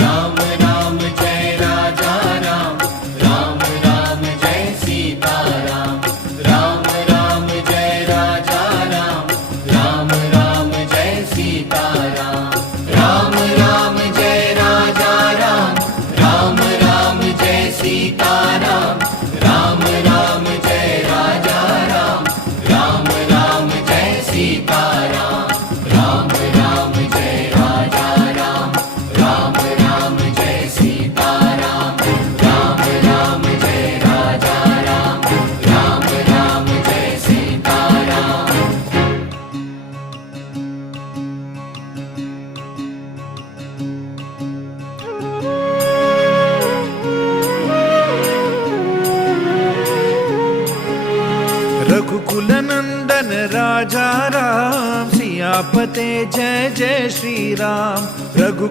Ram Ram Jai Raja Ram, Ram Ram Jai Sita Ram, Ram Ram Jai Raja Ram, Ram Ram Jai Sita Ram, Ram Ram Jai Raja Ram, Ram Ram Jai Sita Ram, Ram Ram Jai Raja Ram, Ram Ram Jai Sita Ram, Ram Ram Jai Raja Ram, Ram Ram Jai Sita Ram, Ram Ram Jai Raja Ram, Ram Ram Jai Sita Ram. Raghukul Nandan Raja Ram, सियापते Jai Jai Shri Ram. Raghu